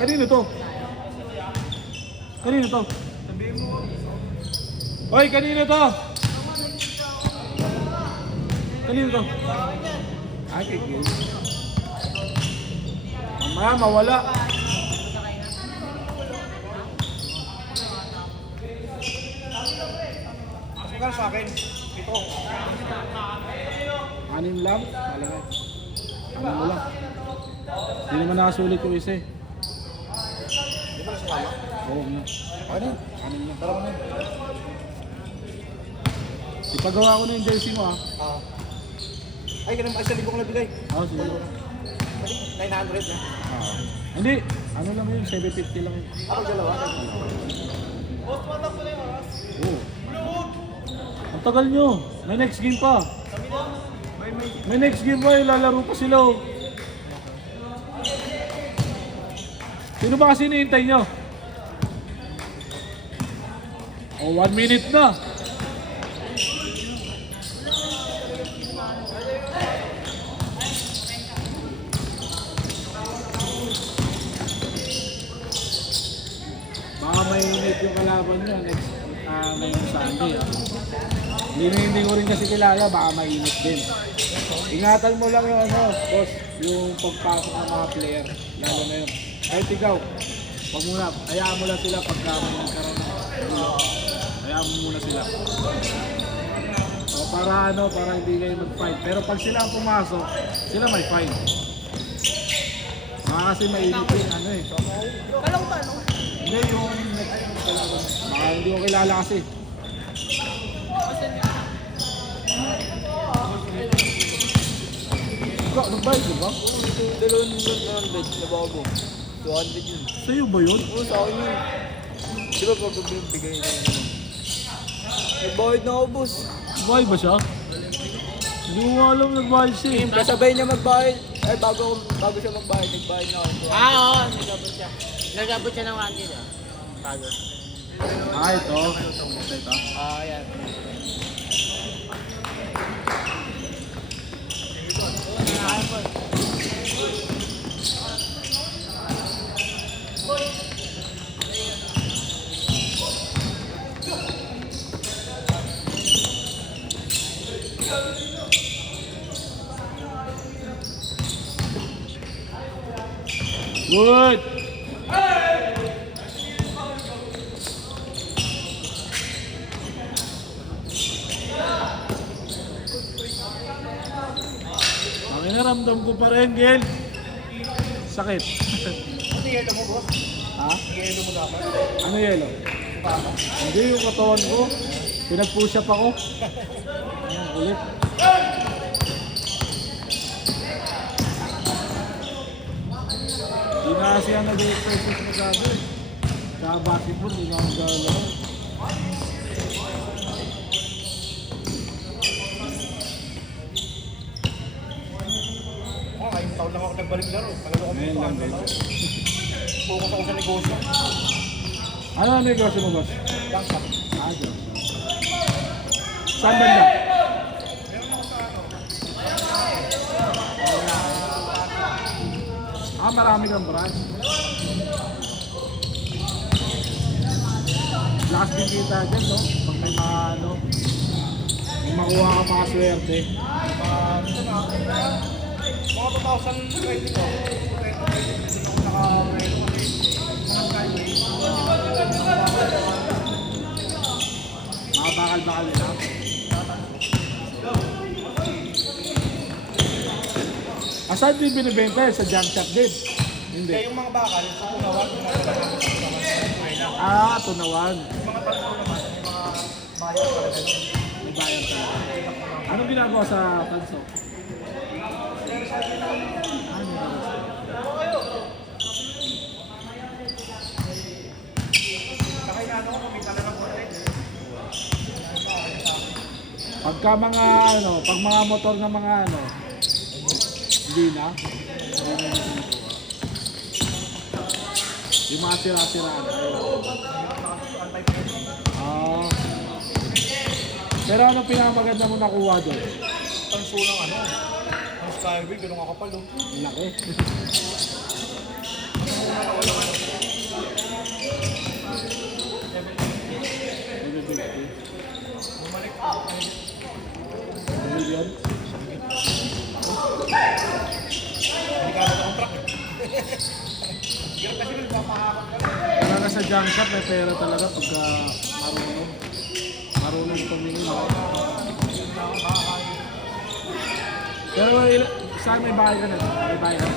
Kanino to? Kanino to? Sabihin mo. Hoy, kanino to? Kanino to? Ay, kay Gil. Mamaya, mawala. Magkano sa akin? Ito. 6 lang? Malagay. 6 mo lang. Hindi naman nakasulit yung isa eh. Di ba nasasama? Oo na. Okay na. 6 lang. Dalawa na. Ipagawa ko na yung jersey mo ah. Ay, ganun. Ay, sa libo ko nabigay. Oo, sige. 900 na. Hindi. Ano lang yun? 750 lang yun. Ako dalawa. Oo. Ang tagal nyo. May next game pa. May next game pa. Lalaro pa sila oh. Sino ba kasi hinihintay nyo? Oh, 1 minute na. Baka mainit yung kalaban nyo next ngayong Sunday. Hindi ko rin kasi kilala, baka mainit din. Ingatan mo lang yung ano, boss, yung pagpasok ng mga player, lalo na yun. Kahit ikaw, wag muna, hayaan mo lang sila pagka may nagkaroon ng hayaan mo muna sila. O para ano, para hindi kayo mag-fight. Pero pag sila ang pumasok, sila may fight. Baka kasi mainit din, ano eh. Kalong ba, no? Hindi, yung next kalaban. Baka hindi ko kilala kasi. Ikaw, nagbayad ka ba? Dalawang 100 na bago. 200 yun. Sa'yo ba yun? Oo, sa akin yun. Di ba pagbibigay na yun? May bayad na ako, boss. Nagbayad ba siya? Hindi ko alam nagbayad siya eh. Kasabay niya magbayad. Ay, bago siya magbayad, nagbayad na ako. Oo, nagabot siya. Nagabot siya ng 100 ah. Bago. Ito. Ito. Yan. Good! Ang inaramdam ko pa rin, Gil. Sakit. Ano yelo mo, boss? Ha? Yelo mo dapat. Ano yelo? Hindi yung katawan ko. Pinag-push up ako. Ulit. Hindi na kasi ang nag-exercise na gabi. Sa basketball, hindi na ako galaw. Ngayong taon lang ako nagbalik laro. Pangalo kami Ngayon ito. lang din. Focus ako sa negosyo. Ano ang negosyo mo, boss? Bank shop. Diyos. Saan banda? Marami kang branch. Lakas din kita dyan, no? Pag may mga, ano, may makuha ka mga swerte. Ito na. Mga 2020 ko. 2020 hindi ako naka-relo kasi. Mga skyway. Mga bakal-bakal nila. Saan din binibenta? Sa junk shop din? Hindi. Kaya yung mga bakal, sa tunawan, yung mga talagang Tunawan. yung mga tanso naman, yung mga bayan talaga. May bayan talaga. Anong ginagawa sa tanso? Saka yung ano ko, may talagang content. Pagka mga ano, pag mga motor na mga ano, hindi na. Yung mga sira-siraan. Pero ano pinakamaganda mo nakuha doon? Tanso ng ano, ng skyway, ganun kakapal. Ang laki. Bumalik. Million. Hindi ka na contract. Hirap kasi nagpapahakot ka lang. Talaga sa junk shop, may pera talaga pagka marunong. Marunong tumingin. Pero saan may bahay ka na? May bahay ka na.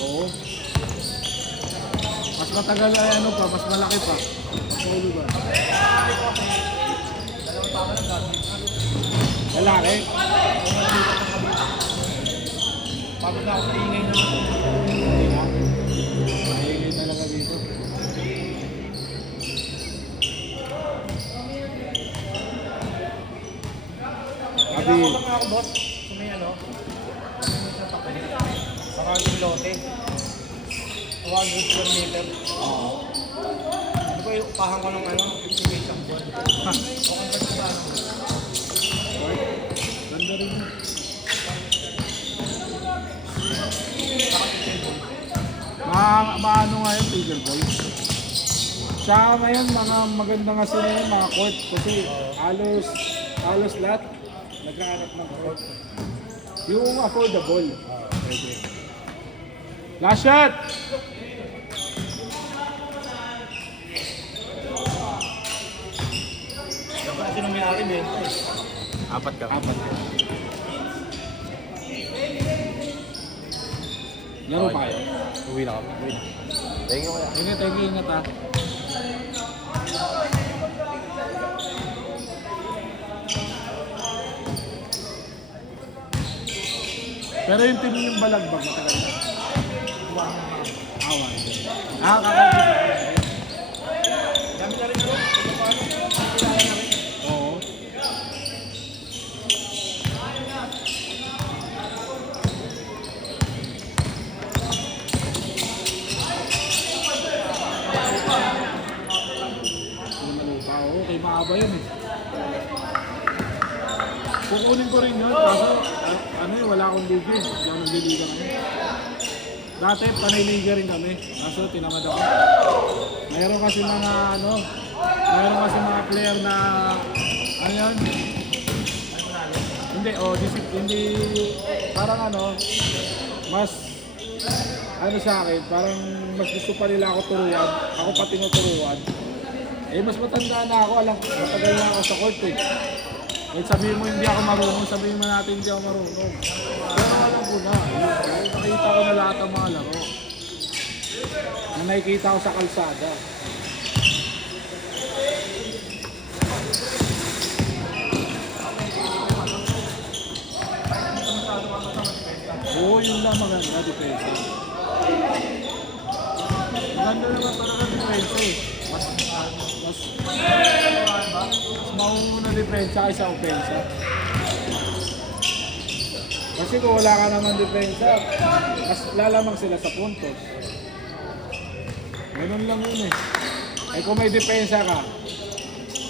Oo. Mas matagal ay ano pa, mas malaki pa. Paulo ba? Lalaki? Pagod na ako sa ingay na. Maingay talaga dito. Abi, Nakakotang ako boss. Sa may ano. Sa kaling lote. 200 square meter. Hindi ko iupahan ko ng ano, 50 pesos ang buwan. ha, Okay ba sa ano? ganda rin yun. Maano nga yung pickleball. Sa ngayon, mga maganda nga sila yung mga court kasi halos lahat nagkahanap ng court. Yung affordable. Pwede. Last shot! Dapat kasi nung may-ari, benta eh. Apat ka. Apat. Laro pa kayo? Uwi na kami. Uwi na. Thank you kaya. Thank you, ingat ha. Pero yung team yung balagbag, matagal na. Awan. Kakakita. Dami na rin ako. Ito pa ano, kilala na rin. Oo. Yung malupa, oo. Kay Maaba yun eh. Kukunin ko rin yun, kaso ano eh, wala akong liga eh. Wala akong nililiga ngayon. Dati paniliga rin kami, kaso tinamad ako. Mayroon kasi mga mayroon kasi mga player na ano yun? Hindi, hindi, parang mas sa akin, parang mas gusto pa nila ako turuan, ako pa tinuturuan. Eh mas matanda na ako, matagal na ako sa court eh. Kahit sabihin mo hindi ako marunong, sabihin mo natin hindi ako marunong. Pero alam ko na, nakita ko na lahat ng mga laro. Na nakikita ko sa kalsada. Oo, yun lang maganda, depensa. Maganda naman talaga depensa eh. Mas mauna depensa kaysa opensa. Kasi kung wala ka naman depensa, mas lalamang sila sa puntos. Ganun lang yun eh. Eh kung may depensa ka,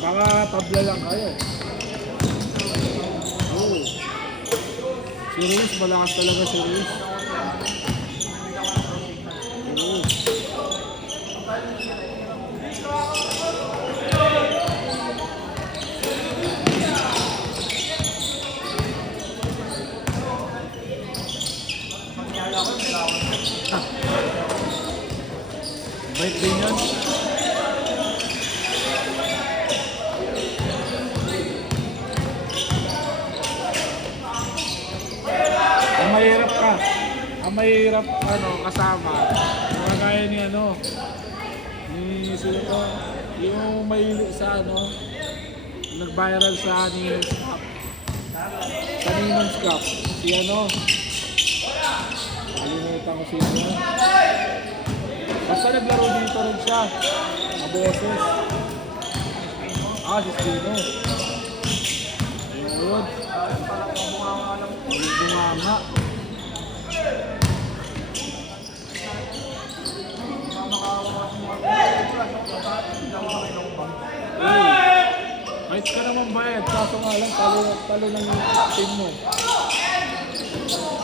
baka tabla lang kayo. Oo. Si Ruiz, malakas talaga si Ruiz. Oo. Bait din yun. Ang mahirap kasama. Mga gaya ni ni sino to, yung mahilig sa nag-viral sa Ninon's Cup. Sa Ninon's Cup. Si kalimutan ko sino yun. Basta naglaro dito rin siya. Maboses. Si Spino. Ayun. Ayun bunganga. Kahit ka naman bayad, kaso nga lang, talo ng team mo.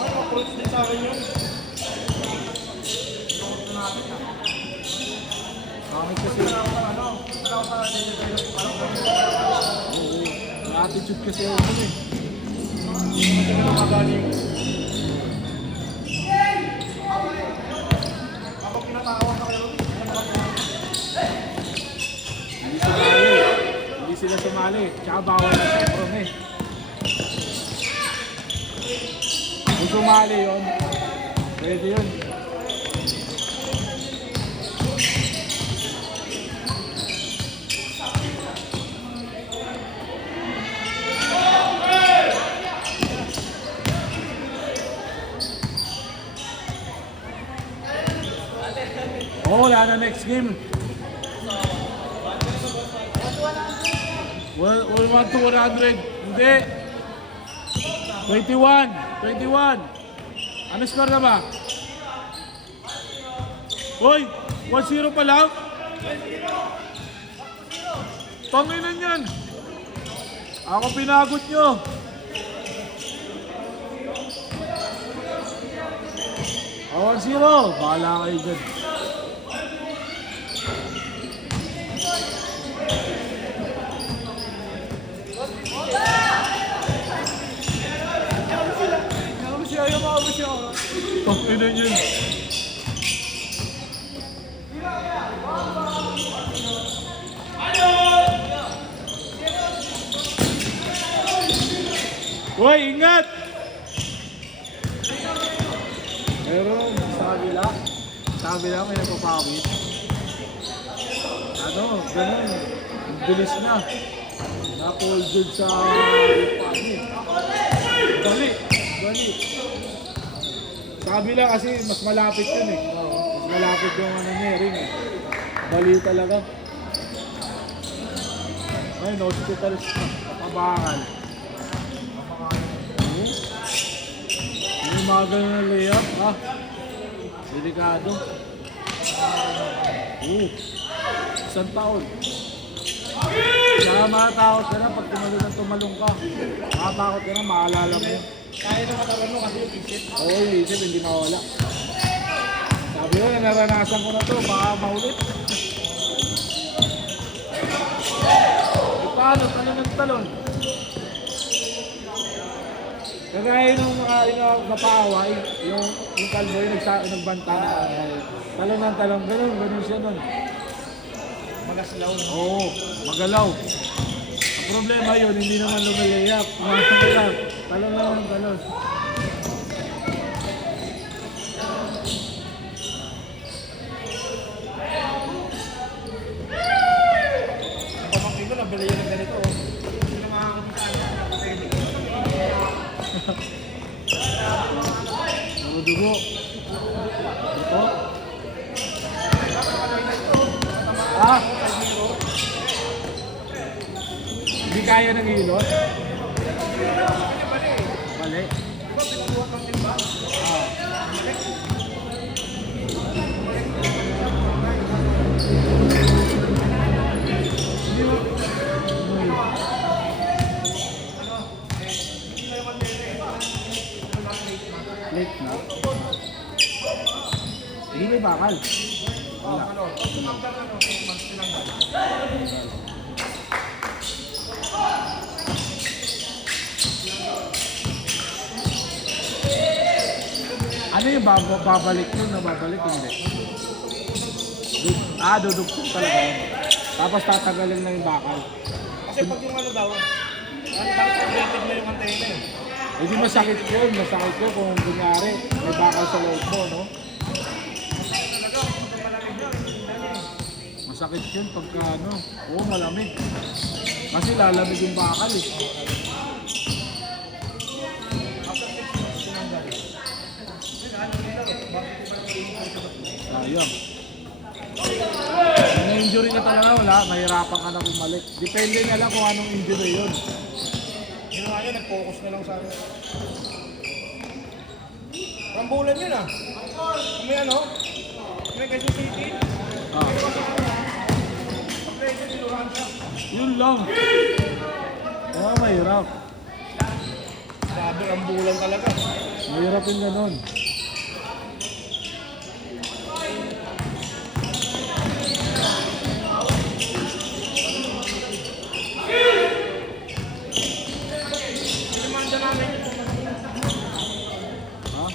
Ano, points din sa akin yun. Bakit kasi? Oo, may attitude kasi ako eh. Hindi ka nakagaling. Kapag pinatawag ka kayo, Hindi sila sumali. Tsaka bawal na siya, prom eh. Kung sumali yun, pwede yun. Oh, wala na next game. Well, 1 to 100. Hindi. 21. Ano score na ba? Hoy, 1-0 pa lang? Panginan yan. Ako pinagot nyo. Oh, 1-0. Bahala kayo dyan. Panginan yan. Hoy, ingat! Pero sa kabila may nagpapawit. Ano, ganun. Ang bilis na. Na-hold dun sa Dali. Sa kabila kasi mas malapit yun eh. Mas malapit yung ano niya, ring eh. Dali talaga. Ay, hospital kapabakal. May mga ganun na layup, ha? Delikado. Isang taon. Kaya matakot ka na pag tumalong ka. Matakot ka na, maalala mo yun. kaya na matawan mo kasi yung isip. Oo, yung isip, hindi mawala. Sabi ko, naranasan ko na to, baka maulit. Paano? Talon ng talon. Kagaya nung mga napaaway, yung kalbo yung nagbanta na talon ng talon, ganun siya nun. Magaslaw, no? Oo, magalaw. Ang problema yun, hindi naman lumalayap. Umasok lang, talon lang ng talon. Ang pamangkin ko, nabili yun ng ganito, oh. Hindi na makakakita na pwede. Puro dugo. Ito. Ah! Hindi kaya ng hilot? Bali. Ah. Late na. Hindi may bakal. Wala. Ano yung babalik yun? Babalik hindi. Dudugtog talaga yun. Tapos tatagalin na yung bakal. Kasi pag yung ano daw, updated na yung antena eh. Hindi masakit yun. Masakit yun kung kunyari may bakal sa loob mo, no? Masakit yun pagka ano. Oo, malamig. Kasi lalamig yung bakal eh. Sayang. Kung na-injury ka talaga, wala. Mahirapan ka na bumalik. Depende na lang kung anong injury yun. Yun nga yun, nag-focus na lang sa akin. Rambulan yun ah. Kung may ano, may kasi city. Ah. Play ko sinuhan siya. Yun lang. Mahirap. Grabe ang bulan talaga. Mahirap yung ganun. Sinimanda namin yung Ha?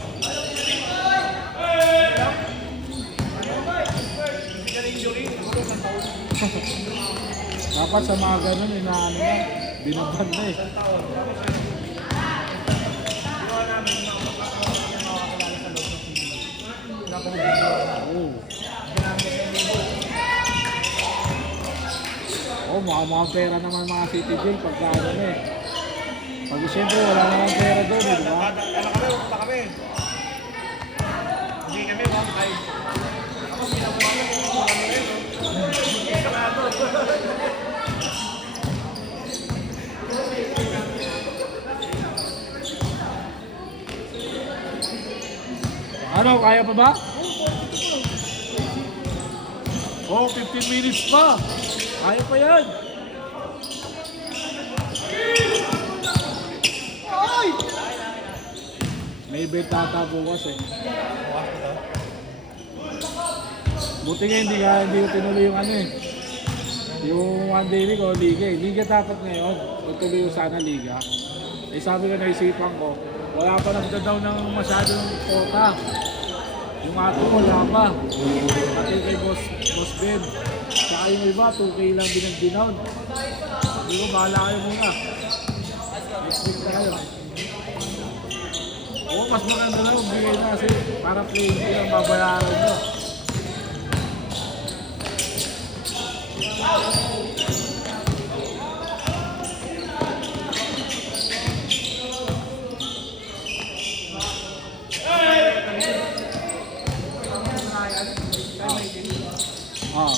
injury. Dapat sa mga ganun, inaano na, binaban na eh. Oh. Oh, mga pera naman mga City Jail pagka ano na eh. Pag siyempre wala naman pera doon eh, di ba? Ano kami, pupunta kami. Hindi kami, ma'am, ay. Ako sinabuhan na kung ano rin. Ano, kaya pa ba? Oh, 15 minutes pa. Kaya pa yan. Ay! May betata bukas eh. Buti nga hindi ko tinuloy yung ano eh. Yung one day league o liga eh. Liga dapat ngayon. Magtuloy ko sana liga. Eh sabi ko naisipan ko, wala pa nagdadaw ng masyadong quota. Yung ato wala pa. Pati kay Boss Ben. Saka yung iba, 2K lang binagdinaw. Hindi ko, bahala kayo muna. Next week na kayo. Oo, mas maganda na magbigay na kasi para playing ko lang babayaran mo. Ah.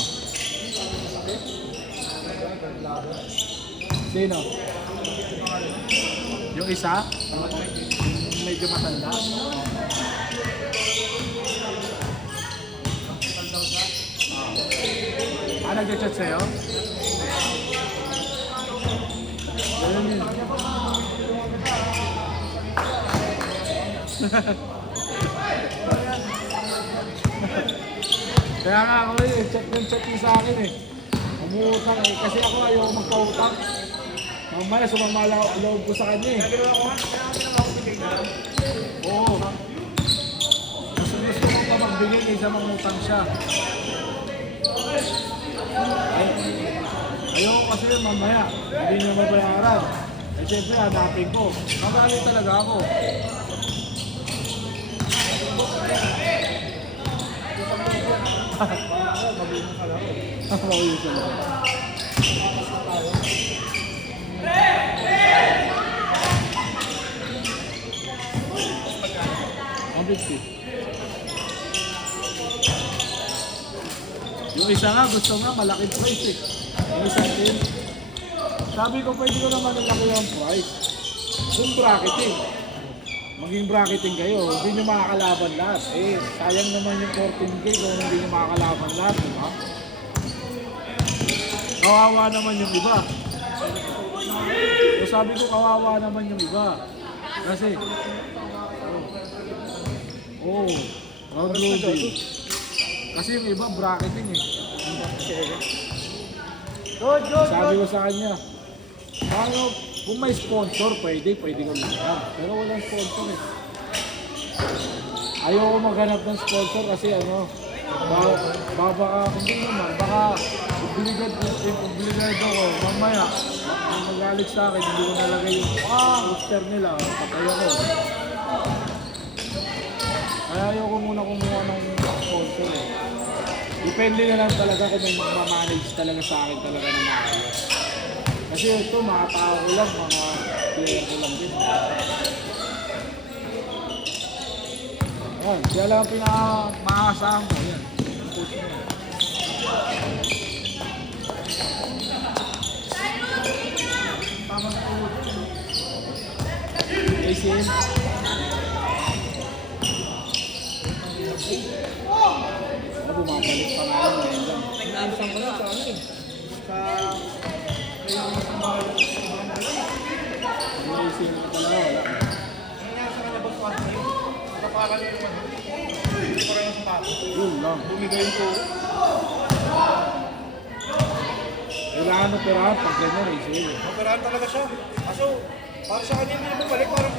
Sino? Yung isa? Yung medyo matanda? Ah, nag-chat sa'yo? Ayun yun. Kaya nga ako eh, chat yung sa akin eh. Umutang eh, kasi ako ayaw magpautang. Mamaya sumamala loob ko sa kanya eh. Oo. Gusto ko pa magbigay kaysa mangutang siya. Ayaw ko kasi mamaya, hindi niya mabayaran. Eh siyempre hanapin ko. Magalit talaga ako. Mauwi ka lang. Ang 50. Yung isa nga, gusto nga, malaking price eh. Yung isa din. Sabi ko, pwede ko naman nilaki yung price. Kung bracketing. Maging bracketing kayo, hindi nyo makakalaban lahat. Eh, sayang naman yung 14K kung hindi nyo makakalaban lahat, di ba? Kawawa naman yung iba. So sabi ko, kawawa naman yung iba. Kasi, round robin. Kasi yung iba, bracketing eh. Sabi ko sa kanya, paano, kung may sponsor, pwede ko lang. Pero walang sponsor eh. Ayoko maghanap ng sponsor kasi ano, baka, hindi naman, baka obligado ako, mamaya, magalit sa akin, hindi ko nalagay yung poster nila, patay ako. Kaya ayoko muna kumuha ng sponsor eh. Depende na lang talaga kung may magmamanage talaga sa akin talaga na maayos. Kasi ito, mga tao ko lang, mga player ko lang din. Ayan, siya lang ang pinaka-maasahan ko. Ayan, push mo yan. ACM. Bumabalik pa nga yun. Nag-aasam ko na sa ano eh. Sa May ising na talaga, wala. Ano nangyari sa kanya boss ko kasi yun? Napakan niya yung ano. Hindi ko rin ang sapatos. Yun lang. Bumigay ko. Kailangan operahan pag ganyan, ACL. Operahan talaga siya. Kaso, parang sa kanya hindi na bumalik. Parang